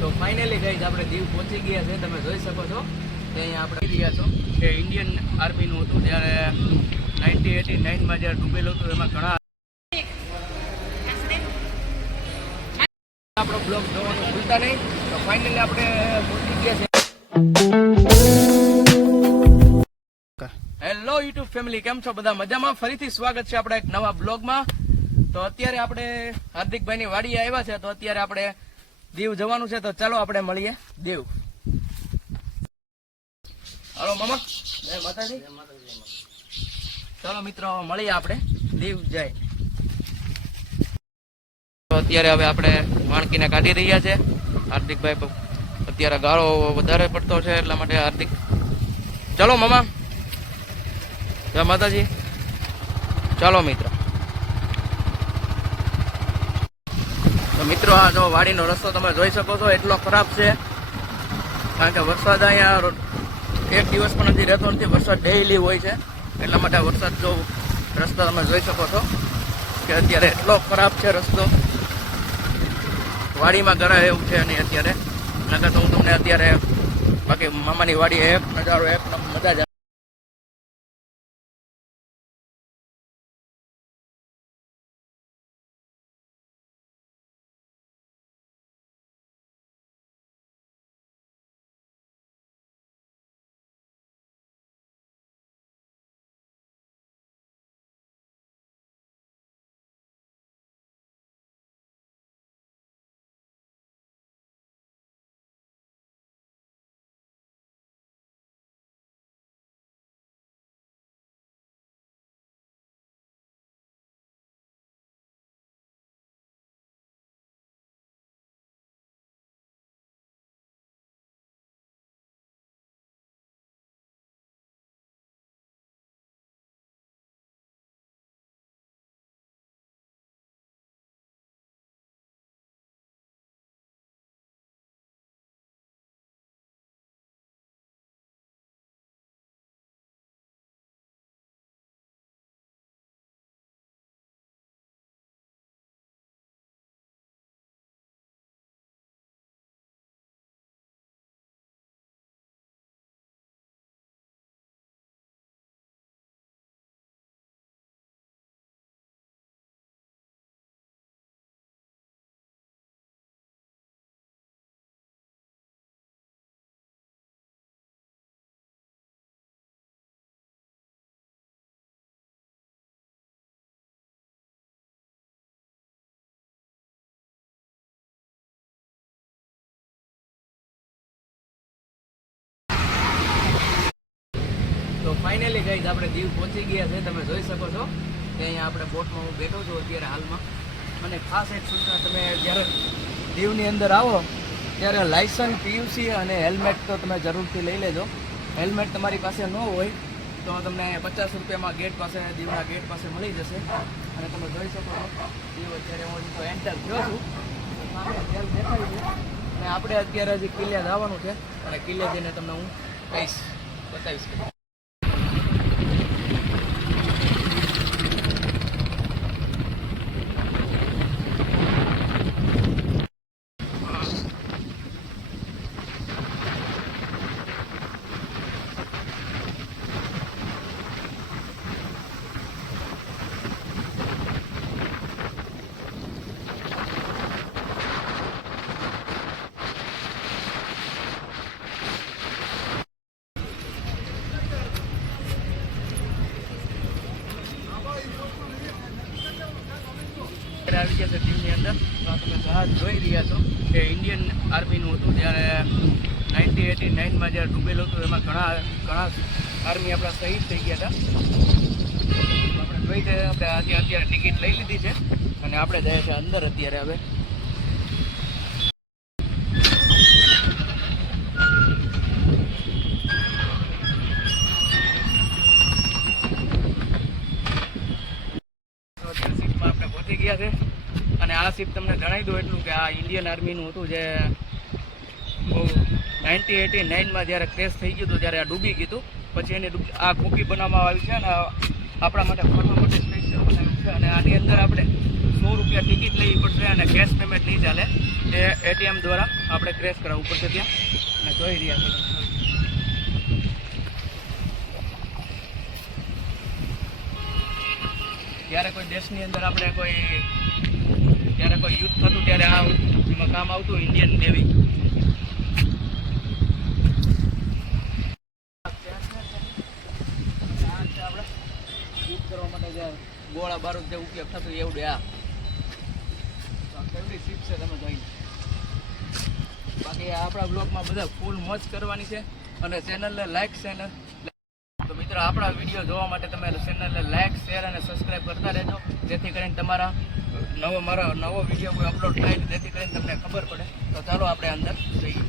તો finally guys આપણે દીવ પહોંચી ગયા છે. તમે જોઈ શકો છો કે અહીંયા આપણે ગયા છો કે ઇન્ડિયન આર્મીનું હતું ત્યારે 1989માં જ્યારે ડૂબેલું હતું. એમાં ઘણા આપણો બ્લોગ જોવાનું ભૂલતા નહીં. તો ફાઇનલી આપણે પહોંચી ગયા છે. હેલો યુટ્યુબ ફેમિલી, કેમ છો બધા? મજામાં? ફરીથી સ્વાગત છે આપણા એક નવા બ્લોગમાં. તો અત્યારે આપણે હાર્દિકભાઈની વાડીએ આવ્યા છે. તો અત્યારે આપણે દીવ જવાનું છે. તો ચાલો આપણે મળીએ દીવ. હાલો મામા, જય માતાજી. ચાલો મિત્રો મળીએ આપણે દીવ જાય. તો અત્યારે હવે આપણે માણકીને કાઢી રહ્યા છે. હાર્દિકભાઈ અત્યારે ગાળો વધારે પડતો છે એટલા માટે હાર્દિક, ચાલો મામા, જય માતાજી. ચાલો મિત્રો. તો મિત્રો આ જો વાડીનો રસ્તો તમે જોઈ શકો છો, એટલો ખરાબ છે કારણ કે વરસાદ અહીંયા એક દિવસ પણ નથી રહેતો નથી. વરસાદ ડેઈલી હોય છે એટલા માટે વરસાદ જો રસ્તો તમે જોઈ શકો છો કે અત્યારે એટલો ખરાબ છે રસ્તો. વાડીમાં ગરાય એવું છે નહીં અત્યારે. નકર તો હું તમને અત્યારે બાકી મામાની વાડી એક નજારો એક મજા જ. તો ફાઇનલી ગાઈઝ આપણે દીવ પહોંચી ગયા છે. તમે જોઈ શકો છો કે અહીંયા આપણે બોટમાં હું બેઠો છું અત્યારે હાલમાં. અને ખાસ એક સૂચના, તમે જ્યારે દીવની અંદર આવો ત્યારે લાયસન્સ, પીયુસી અને હેલ્મેટ તો તમે જરૂરથી લઈ લેજો. હેલ્મેટ તમારી પાસે ન હોય તો તમને 50 રૂપિયામાં ગેટ પાસે, દીવના ગેટ પાસે મળી જશે. અને તમે જોઈ શકો છો દીવ અત્યારે હું તો એન્ટર થયો છું. અત્યારે દેખાય છે અને આપણે અત્યારે હજી કિલ્લે જવાનું છે અને કિલ્લે જઈને તમને હું કહીશ, બતાવીશ. આવી ગયા છે ટીમની અંદર. તો તમે જહાજ જોઈ રહ્યા છો કે ઇન્ડિયન આર્મીનું હતું ત્યારે 1989માં જ્યારે ડૂબેલું હતું. એમાં ઘણા આર્મી આપણા શહીદ થઈ ગયા હતા. આપણે જોઈ છે આપણે અત્યારે ટિકિટ લઈ લીધી છે અને આપણે જઈએ છીએ અંદર અત્યારે. હવે સીટમાં આપણે પહોંચી ગયા છે. અને આ શિપ તમને જણાવી દઉં એટલું કે આ ઇન્ડિયન આર્મીનું હતું જે બહુ 1989માં જ્યારે ક્રેશ થઈ ગયું હતું ત્યારે આ ડૂબી ગયું હતું. પછી એની આ ખોખી બનાવવામાં આવી છે અને આપણા માટે ફરવા માટે સ્પેશિયલ બનાવ્યું છે. અને આની અંદર આપણે 100 રૂપિયા ટિકિટ લેવી પડશે અને કેશ પેમેન્ટ નહીં ચાલે. એ એટીએમ દ્વારા આપણે ક્રેશ કરાવવું પડશે ત્યાં. અને જોઈ રહ્યા છો ત્યારે કોઈ દેશની અંદર આપણે કોઈ યુદ્ધ થતું ત્યારે એમાં કામ આવતું ઇન્ડિયન નેવી. આપણે યુદ્ધ કરવા માટે જે ગોળા બારૂદ જે ઉપયોગ થતો એવડે આ કેવડી શીપ છે તમે જોઈને. બાકી આપણા બ્લોગમાં બધા ફૂલ મોજ કરવાની છે અને ચેનલને લાઈક ચેનલ તો મિત્રો આપણા વિડીયો જોવા માટે તમે ચેનલને લાઈક શેર અને સબસ્ક્રાઈબ કરતા રહેજો, જેથી કરીને તમારા મારો નવો વિડીયો કોઈ અપલોડ થાય જેથી કરીને તમને ખબર પડે. તો ચાલો આપણે અંદર જઈએ.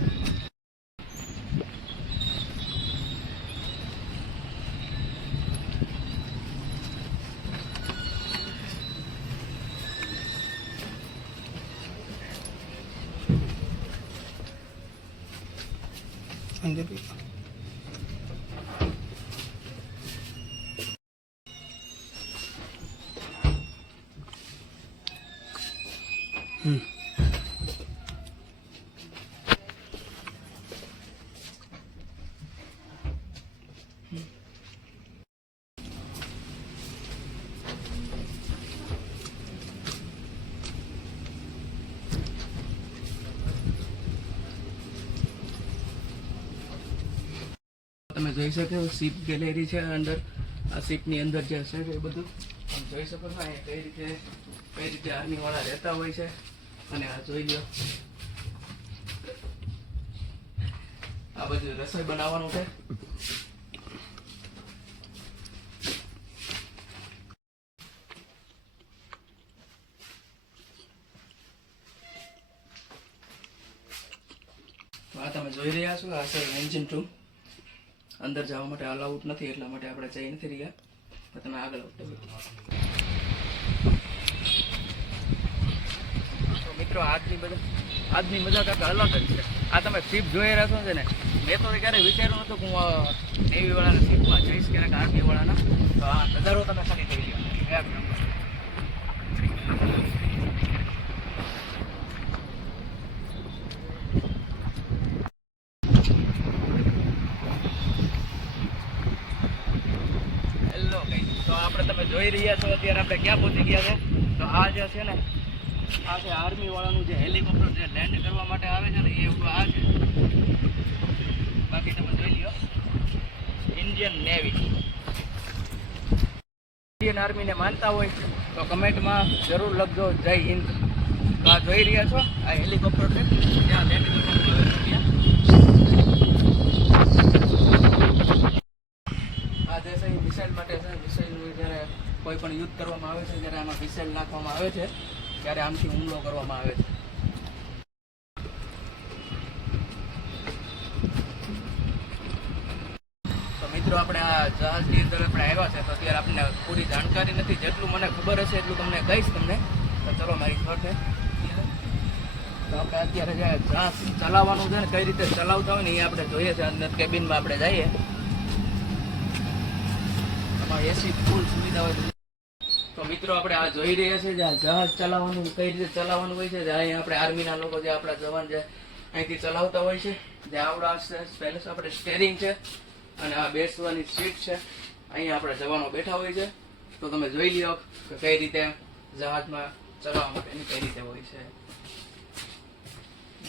તમે જોઈ શકો શિપ ગેલેરી છે અંદર. આ શિપની અંદર જે છે એ બધું તમે જોઈ શકો છો. અહીંયા કઈ રીતે આર્મી વાળા રહેતા હોય છે. અને આ જોઈ લો આ બધું રસોઈ બનાવવાનું છે. આ તમે જોઈ રહ્યા છો આ છે એન્જિન રૂમ. અંદર જવા માટે અલાઉડ નથી એટલા માટે આપણે જઈ નથી રહ્યા. તમે આગળ તો મિત્રો આજની મજા કાંઈક અલગ જ છે. આ તમે શિપ જોઈ રહ્યા છો છે ને, મેં તો ક્યારેય વિચાર્યું નતું કે હું નેવી વાળાના શિપમાં જઈશ ક્યારેક આર્મી વાળાના. તો આ નજારો તમે ખાલી જોઈ લો એક નંબર. તો આપણે તમે જોઈ રહ્યા છો અત્યારે આપણે ક્યાં પહોંચી ગયા છે. તો આ જે છે ને આ છે આર્મી વાળાનું જે હેલિકોપ્ટર જે લેન્ડ કરવા માટે આવે છે ને એ આ છે. બાકી તમે જોઈ લ્યો ઇન્ડિયન નેવી. ઇન્ડિયન આર્મીને માનતા હોય તો કમેન્ટમાં જરૂર લખજો જય હિન્દ. તો આ જોઈ રહ્યા છો આ હેલિકોપ્ટર છે ત્યાં લેન્ડ કરવામાં આવે છે. ત્યાં આ જે છે એ મિસાઇલ માટે છે. મિસાઇલ જ્યારે કોઈ પણ યુદ્ધ કરવામાં આવે છે જ્યારે આમાં મિસાઇલ નાખવામાં આવે છે ત્યારે આમથી હુમલો કરવામાં આવે છે. તો મિત્રો આપણે આ જહાજની અંદર આપણે આવ્યા છે તો અત્યારે આપણને પૂરી જાણકારી નથી. જેટલું મને ખબર હશે એટલું તમને કહીશ તમને. તો ચલો મારી સાથે તો આપણે અત્યારે જે જહાજ ચલાવવાનું છે ને કઈ રીતે ચલાવતા હોય ને એ આપણે જોઈએ છે. અંદર કેબિનમાં આપણે જઈએ. આમાં એસી ફૂલ સુવિધા હોય. તો મિત્રો આપણે આ જોઈ રહ્યા છે જે જહાજ ચલાવવાનું કઈ રીતે ચલાવવાનું હોય છે. અહીંયા આપણે આર્મીના લોકો જે આપણા જવાન જે અહીંથી ચલાવતા હોય છે. જે આવડા પહેલે આપણે સ્ટેરિંગ છે અને આ બેસવાની સીટ છે. અહીંયા આપણે જવાનો બેઠા હોય છે. તો તમે જોઈ લ્યો કે કઈ રીતે જહાજમાં ચલાવવા માટેની કઈ રીતે હોય છે.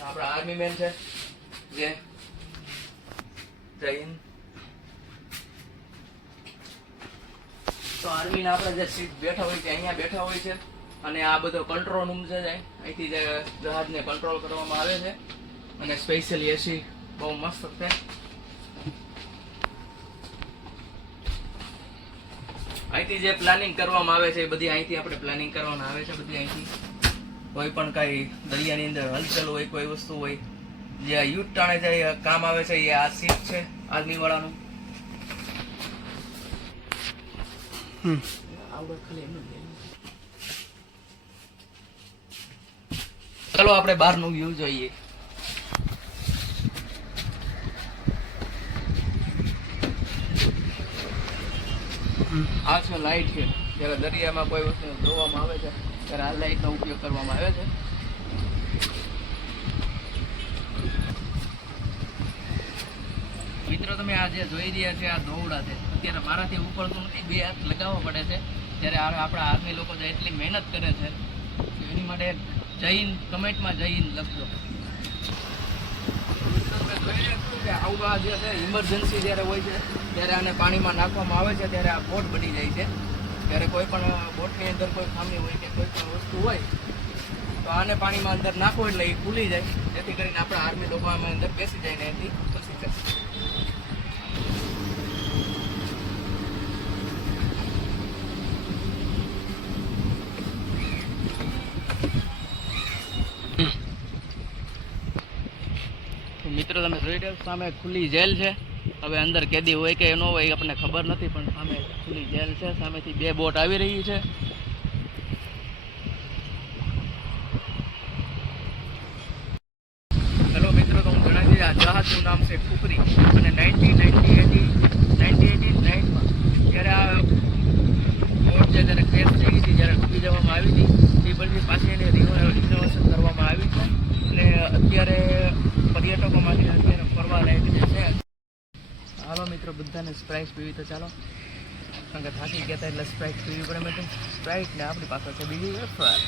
આપણા આર્મી મેન છે જે જય હિન્દ. તો આર્મીના આપણે જે સીટ બેઠા હોય છે અહીંયા બેઠા હોય છે. અને આ બધો કંટ્રોલ રૂમ છે અહીંથી જે જહાજને કંટ્રોલ કરવામાં આવે છે. અને સ્પેશિયલી એસી બહુ મસ્ત છે. અહીંથી જે પ્લાનિંગ કરવામાં આવે છે એ બધી અહીંથી આપણે પ્લાનિંગ કરવાનું આવે છે. બધી અહીંથી કોઈ પણ કાંઈ દરિયાની અંદર હલચલ હોય કોઈ વસ્તુ હોય જે યુદ્ધ ટાણે જે કામ આવે છે એ આ સીટ છે આર્મી વાળાનું. ચલો આપણે બહારનું વ્યૂ જોઈએ. આ છે લાઈટ છે. જ્યારે દરિયામાં કોઈ વસ્તુ જોવામાં આવે છે ત્યારે આ લાઇટનો ઉપયોગ કરવામાં આવે છે. મિત્રો તમે આ જે જોઈ રહ્યા છે આ દોવડા છે, અત્યારે મારાથી ઉપડતું નથી, 2 હાથ લગાવવા પડે છે. ત્યારે આપણા આર્મી લોકો જે એટલી મહેનત કરે છે એની માટે જઈને કમેન્ટમાં જઈને લખજો. તમે જોઈ રહ્યા છો કે આવવા જે છે ઇમરજન્સી જ્યારે હોય છે ત્યારે આને પાણીમાં નાખવામાં આવે છે ત્યારે આ બોટ બની જાય છે. ત્યારે કોઈ પણ બોટની અંદર કોઈ ખામી હોય કે કોઈ પણ વસ્તુ હોય તો આને પાણીમાં અંદર નાખો એટલે એ ખુલી જાય, જેથી કરીને આપણા આર્મી લોકો આમાં અંદર બેસી જાય ને એથી બચી જાય. મિત્રો તમે જોઈ રહ્યા સામે ખુલ્લી જેલ છે. હવે અંદર કેદી હોય કે ન હોય આપણને ખબર નથી, પણ સામે ખુલ્લી જેલ છે. સામેથી 2 બોટ આવી રહી છે. હેલો મિત્રો, તો હું જણાવી દઉં આ જહાજનું નામ છે ખુકરી અને 1989માં જ્યારે આ બોટ છે ત્યારે ક્રેશ થઈ ગઈ હતી, જ્યારે ડૂબી જવામાં આવી હતી એ પછી પાછી એને રિનોવેશન કરવામાં આવી છે અને અત્યારે પર્યટકો માટે અત્યારે ફરવા લાયક જે છે. હાલો મિત્રો, બધાને સ્પ્રાઇટ પીવી તો ચાલો, કારણ કે થાકી ગયા હતા એટલે સ્પ્રાઇટ પીવી પડે. મેં સ્પ્રાઇટ ને આપણી પાસે છે બીજી વેફર.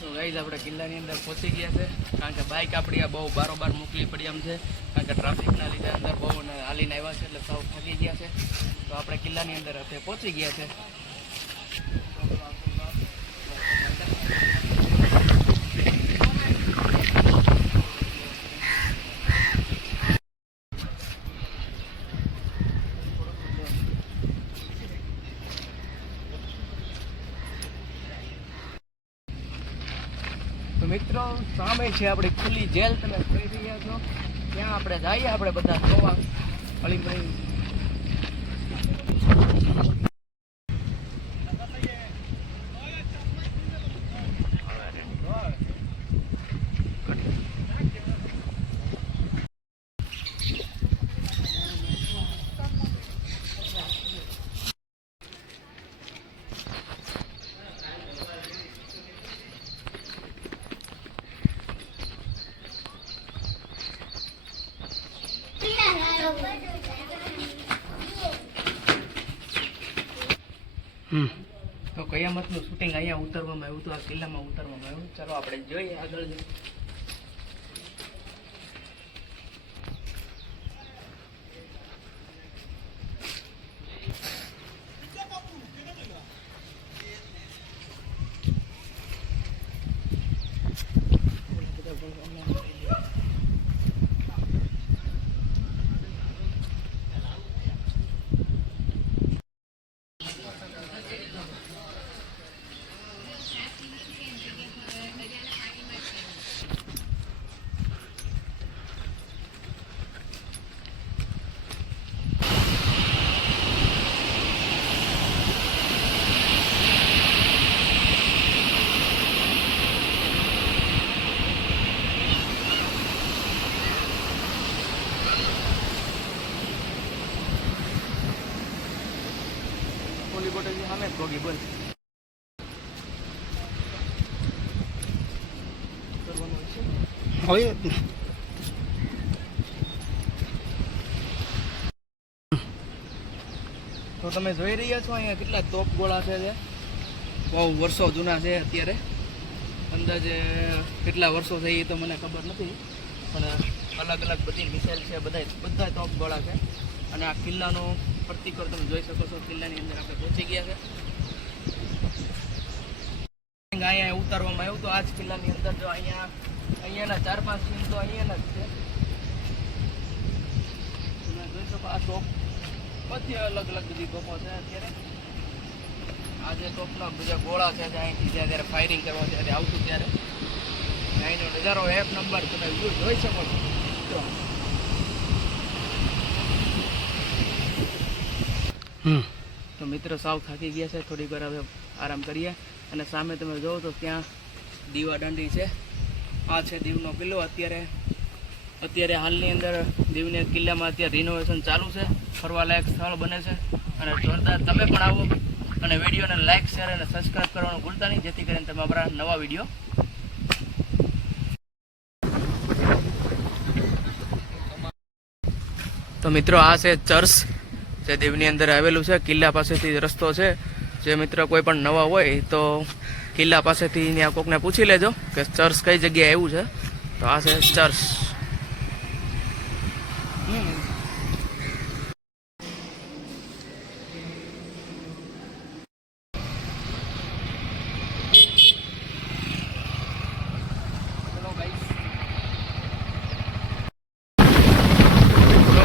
તો ગાઈઝ આપણે કિલ્લાની અંદર પહોંચી ગયા છે, કારણ કે બાઇક આપણી આ બહુ બારોબાર મોકલી પડી એમ છે, કારણ કે ટ્રાફિકના લીધે અંદર બહુ હાલીને આવ્યા છે એટલે સાવ થાકી ગયા છે. તો આપણે કિલ્લાની અંદર અત્યારે પહોંચી ગયા છે. તો મિત્રો સામે છે આપણી ખુલ્લી જેલ, તમે જોઈ રહ્યા છો. ત્યાં આપણે જઈએ, આપણે બધા જોવા હળી મળી. તો કયામતનું શૂટિંગ અહીંયા ઉતારવામાં આવ્યું હતું, આ કિલ્લામાં ઉતારવામાં આવ્યું. ચાલો આપણે જોઈએ આગળ. સામે ભોગી બોલ હવે તો તમે જોઈ રહ્યા છો અહીંયા કેટલા તોપ ગોળા છે, બહુ વર્ષો જૂના છે. અત્યારે અંદાજે કેટલા વર્ષો થઈ એ તો મને ખબર નથી, પણ અલગ અલગ બધી મિસાઇલ છે, બધા તોપ ગોળા છે. અને આ કિલ્લાનો પ્રતિકર તમે જોઈ શકો છો. કિલ્લાની અંદર આપણે પહોંચી ગયા છે. અહીંયા ઉતારવામાં આવ્યું તો આ જ કિલ્લાની અંદર જો અહીંયાના 4-5 સીન તો અહીંયાના જ છે. તમે જોઈ શકો આ તોપ બધી અલગ અલગ બધી તોપો છે. અત્યારે આ જે તોપના બીજા ગોળા છે અહીંથી જ્યારે ફાયરિંગ કરવા ત્યારે આવતું ત્યારે અહીંનો નજારો 1 નંબર તમે વ્યૂ જોઈ શકો છો. તો મિત્રો સાવ થાકી ગયા છે, થોડીક વાર હવે આરામ કરીએ. અને સામે તમે જોવો તો ત્યાં દીવા દાંડી છે. આ છે દીવનો કિલ્લો. અત્યારે અત્યારે હાલની અંદર દીવની કિલ્લામાં અત્યારે રિનોવેશન ચાલુ છે, ફરવાલાયક સ્થળ બને છે અને જોરદાર. તમે પણ આવો અને વિડીયોને લાઇક, શેર અને સબસ્ક્રાઈબ કરવાનું ભૂલતા નહીં, જેથી કરીને તમે અમારા નવા વિડીયો. તો મિત્રો, આ છે ચર્ચ જે દીવની અંદર આવેલું છે. કિલ્લા પાસેથી રસ્તો છે. જે મિત્ર કોઈ પણ નવા હોય તો કિલ્લા પાસેથી ત્યાં કોકને પૂછી લેજો કે ચર્ચ કઈ જગ્યાએ આવ્યું છે. તો આ છે ચર્ચ.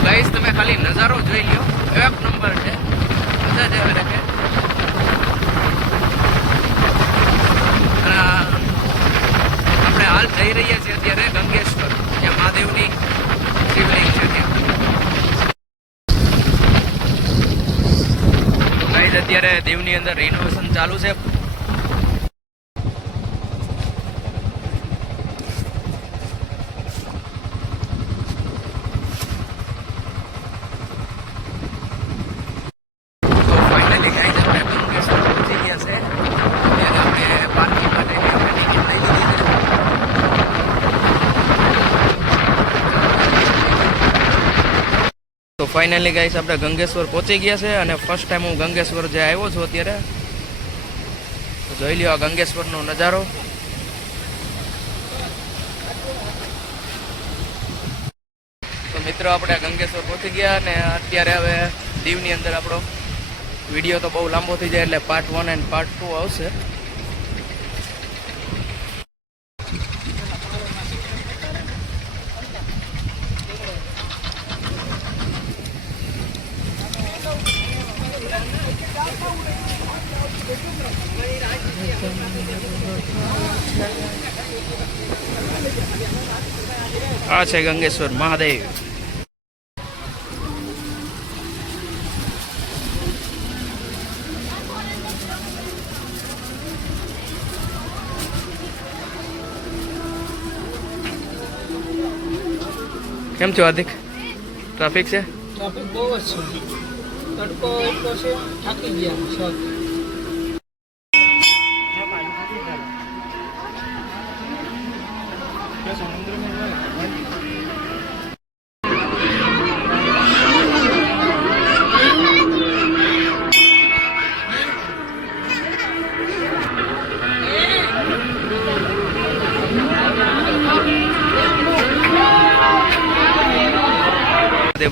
ગાઈસ, તમે ખાલી નજારો જોઈ લ્યો, એક નંબર છે. મજા જ આવે રાખે. આપણે હાલ જઈ રહ્યા છીએ અત્યારે ગંગેશ્વર, જ્યાં મહાદેવની શિવલિંગ છે ત્યાં. ગાઈસ, અત્યારે દીવની અંદર રિનોવેશન ચાલુ છે. તો ફાઇનલી ગાઈસ, આપણે ગંગેશ્વર પહોંચી ગયા છે અને ફર્સ્ટ ટાઈમ હું ગંગેશ્વર જે આવ્યો છું અત્યારે. તો જોઈ લ્યો આ ગંગેશ્વરનો નજારો. તો મિત્રો, આપણે ગંગેશ્વર પહોંચી ગયા અને અત્યારે હવે દીવની અંદર આપણો વિડીયો તો બહુ લાંબો થઈ જાય, એટલે પાર્ટ 1 અને પાર્ટ 2 આવશે. આ છે ગંગેશ્વર મહાદેવ. કેમ છો હાર્દિક? ટ્રાફિક છે? ટ્રાફિક બહુ જ છે. તડકો એટલો છે, થાકી ગયા.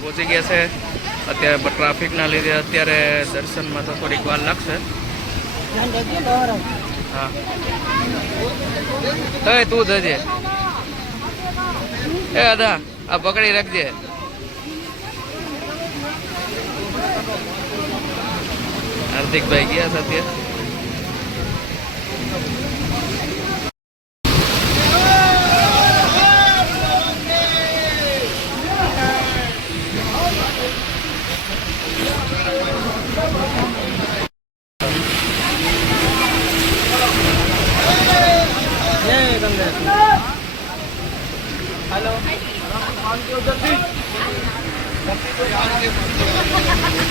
પહોંચી ગયા છે. અત્યારે ટ્રાફિકના લીધે અત્યારે દર્શનમાં તો થોડીક વાર લાગશે. હા, તું જજે. એ અદા, આ પકડી રાખજે. હાર્દિકભાઈ ગયા છે અત્યારે. हेलो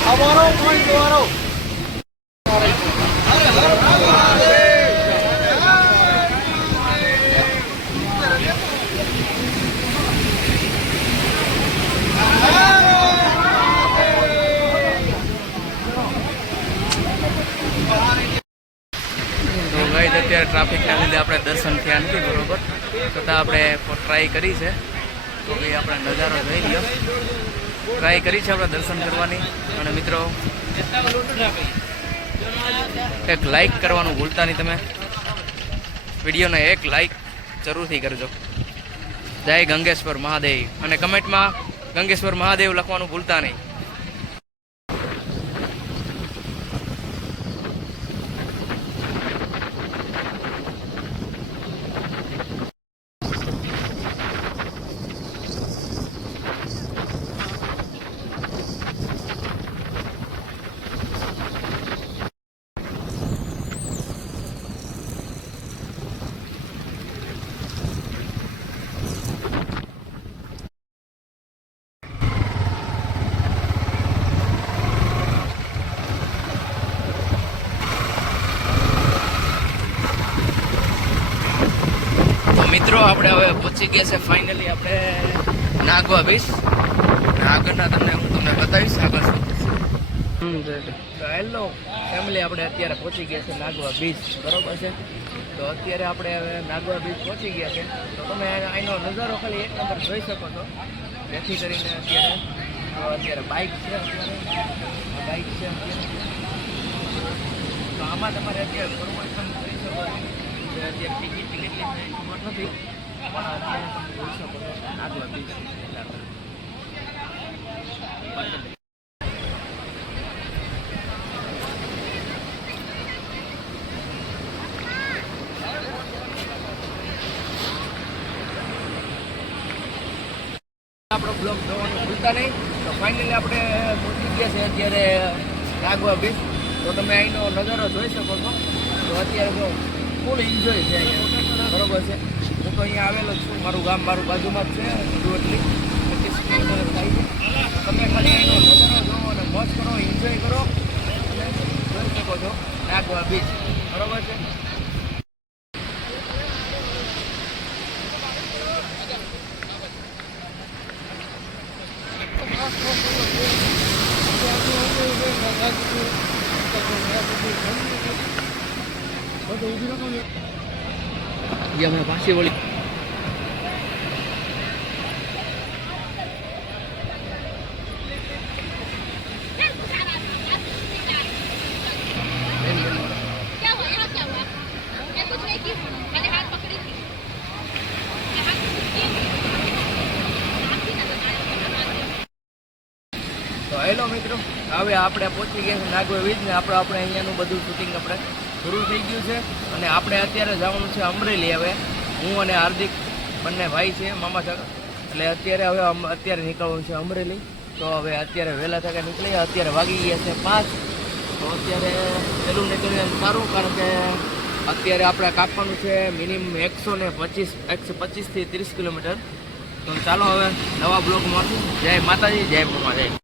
हमारो पॉइंट दोबारा અત્યારે ટ્રાફિકના લીધે આપણે દર્શન થયા નથી બરોબર, છતાં આપણે ટ્રાય કરી છે. તો ભાઈ આપણે નજારો જોઈ લ્યો. ટ્રાય કરી છે આપણે દર્શન કરવાની. અને મિત્રો, એક લાઈક કરવાનું ભૂલતા નહીં તમે. વિડીયોને એક લાઈક જરૂરથી કરજો. જય ગંગેશ્વર મહાદેવ. અને કમેન્ટમાં ગંગેશ્વર મહાદેવ લખવાનું ભૂલતા નહીં. મિત્રો આપણે હવે પહોંચી ગયા છે ફાઇનલી આપણે નાગવા બીચ. આગળના હું તમને બતાવીશ આગળ શું તો હેલો ફેમિલી, આપણે અત્યારે પહોંચી ગયા છે નાગવા બીચ, બરોબર છે. તો અત્યારે આપણે હવે નાગવા બીચ પહોંચી ગયા છે. તો તમે અહીંનો નજારો ખાલી એક નંબર જોઈ શકો છો. જેથી કરીને અત્યારે બાઇક છે, બાઇક છે તો આમાં તમારે અત્યારે ફરવું પણ કરી શકો છો. અત્યારે ટિકિટ નથી પણ અત્યારે તમે જોઈ શકો છો નાગવા બીચ. આપણો બ્લોગ જોવાનું ભૂલતા નહીં. તો ફાઇનલી આપણે પહોંચી ગયા છે અત્યારે નાગવા બીચ. તો તમે અહીંનો નજારો જોઈ શકો છો. તો અત્યારે જો ફૂલ એન્જોય છે અહીંયા, બરોબર છે. હું તો અહીંયા આવેલો જ છું, મારું ગામ મારું બાજુમાં જ છે, એટલી 25 કિલોમીટર થાય છે. તમે ખાલી અહીંનો નજારો જોવો અને મોજ કરો, એન્જોય કરો અને જોઈ શકો છો નાગવા બીચ, બરોબર છે. જે હમણાં પાછી વળી તો હેલો મિત્રો, હવે આપણે પહોંચી ગયા છે નાગવા બીચ ને આપણે અહીંયાનું બધું શૂટિંગ આપણે શરૂ થઈ ગયું છે. અને આપણે અત્યારે જવાનું છે અમરેલી. હવે હું અને હાર્દિક બંને ભાઈ છે મામા સગા, એટલે અત્યારે નીકળવાનું છે અમરેલી. તો હવે અત્યારે વહેલા થયા નીકળીએ. અત્યારે વાગી ગયા છે 5. તો અત્યારે વહેલું નીકળીએ સારું, કારણ કે અત્યારે આપણે કાપવાનું છે મિનિમમ 125 થી 30 કિલોમીટર. તો ચાલો હવે નવા બ્લોગમાં જય માતાજી, જય મમ્મા, જય.